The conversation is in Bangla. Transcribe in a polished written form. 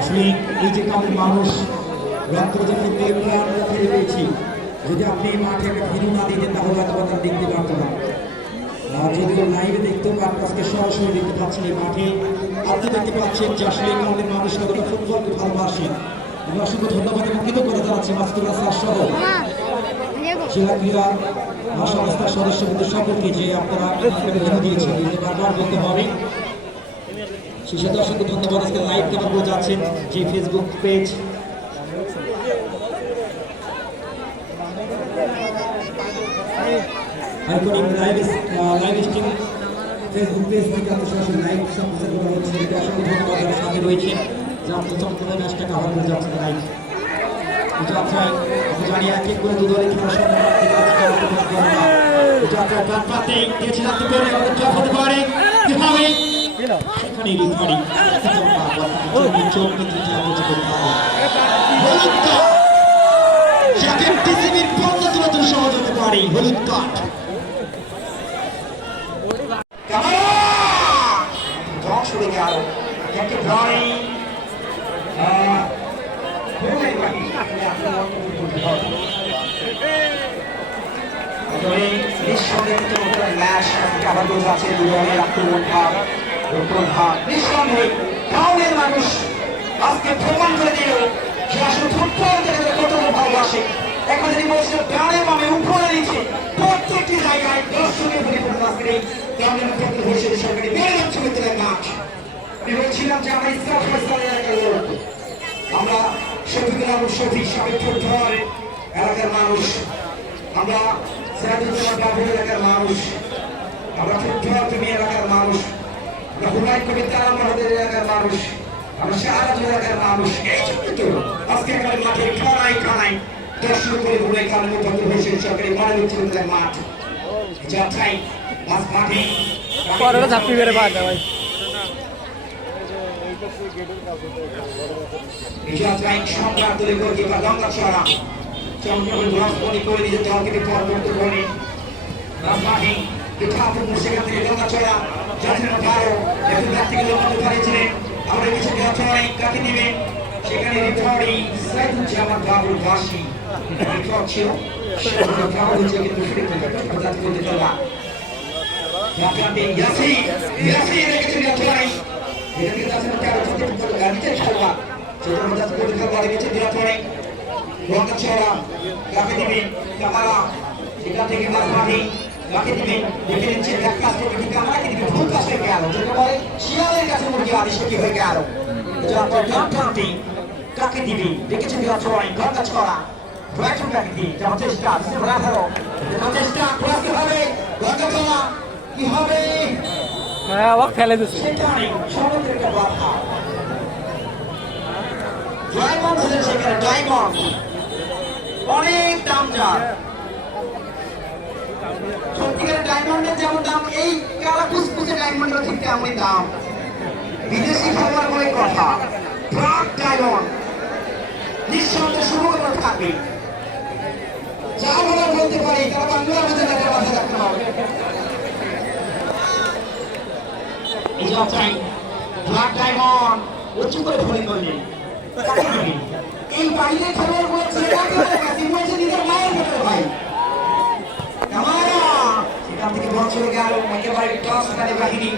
আসলে এই যে কালের মানুষ রক্ত যখন দিয়ে আমরা ফিরে পেয়েছি, যদি আপনি মাঠে একটা ভিডিও না দিতেন তাহলে হয়তো আমরা দেখতে পারতো না। যদিও লাইভে দেখতেও পারেন, আজকে সরাসরি দেখতে পাচ্ছেন এই মাঠে আপনি দেখতে পাচ্ছেন যে আসলে এই কালের মানুষ কতটা ফুটবলকে ভালোবাসে। আমি অসংখ্য ধন্যবাদ এবং কৃতজ্ঞতা জানাচ্ছি মাসুদুল্লাহ স্যার সহ জেলা ক্রীড়া সংস্থার সদস্যবৃন্দ সকলকে যে আপনারা ভিডিও দিয়েছেন, বারবার বলতে হবে। সেই সাথে অসংখ্য ধন্যবাদ আজকে লাইভ কেমন যাচ্ছেন যে Facebook page, iconic live stream Facebook page থেকে আপনার সরাসরি লাইভ সম্প্রচার করা হচ্ছে। এটা অসংখ্য ধন্যবাদ যারা সাথে রয়েছেন, যা আপনার চমৎকার ম্যাচটা কাভার করে যাচ্ছেন লাইভ। যাত্রায় আমি জানি এক এক করে দুদলের খেলার সহজ হতে পারে হলুদ কার্ড। শুরু গেল মানুষ আজকে প্রমাণ করে দিল যে আসলে ফুটবল কত ভালোবাসে। এখন যদি বলছিল গ্রামের মামে উপরে নিচ্ছে প্রত্যেকটি জায়গায় দর্শকের পরিপূর্ণ আজকে গ্রামের মধ্যে সরকারি বেড়ে যাচ্ছে মিত্রের মাঠ। আমি বলছিলাম যে আমরা ইসলাম আমরা শফিকুল আলম শফিক সাবেক ফুটবল এলাকার মানুষ, আমরা সিরাজুজ্জামান বাবুর এলাকার মানুষ, আমরা ফুটবল তুমি এলাকার মানুষ, আমরা হুমায়ুন কবির তারাম আমাদের এলাকার মানুষ, আমরা শাহরাজ এলাকার মানুষ। এই জন্য তো আজকে এখানে মাঠে খানায় খানায় দর্শক করে ঘুরে কারণ মধ্যে হয়েছে সরকারি মনে হচ্ছে মাঠ যাত্রায় মাছ মাঠে ঝাঁপি বেড়ে বাদ ভাই সম্রাট দলের গোলকিপার গঙ্গা ছড়া চন্দ্রপুর গ্লাসপনি করে নিজের দলকে পরবর্তী করে মাঠে ঠাকুর সেখান থেকে গঙ্গা ছড়া যাচ্ছেন ভালো একটু ব্যক্তিগত মধ্যে দাঁড়িয়েছিলেন। আমরা কিছু ছড়াই কাকে নেবেন সেখানে রিফারি সাইদুজ্জামান বাবুর বাসী ছিল শিয়ালের কাছে মুরগি আদেশে কি হয়ে গেল কাকে দিবি দেখেছেন গঙ্গা ছড়া ফেলে দিচ্ছে অনেক দাম যার সত্যিকারের ডায়মন্ডের যেমন দাম এই কালা কুচকুচে ডায়মন্ডের ঠিক তেমনই দাম। বিদেশি খাবার বলে কথা ব্ল্যাক ডায়মন্ড নিঃসন্দেহে শুভকামনা থাকবে। যা বলার বলতে পারি তারা বাংলার মধ্যে দেখা মাথায় রাখতে হবে। এই যাত্রায় ব্ল্যাক ডায়মন্ড উঁচু করে ফোনে করলেন এই বাইরে খবর বলছে নিজের মায়ের মতো ভাই সেখান থেকে বছর গেল একেবারে টস বাহিনী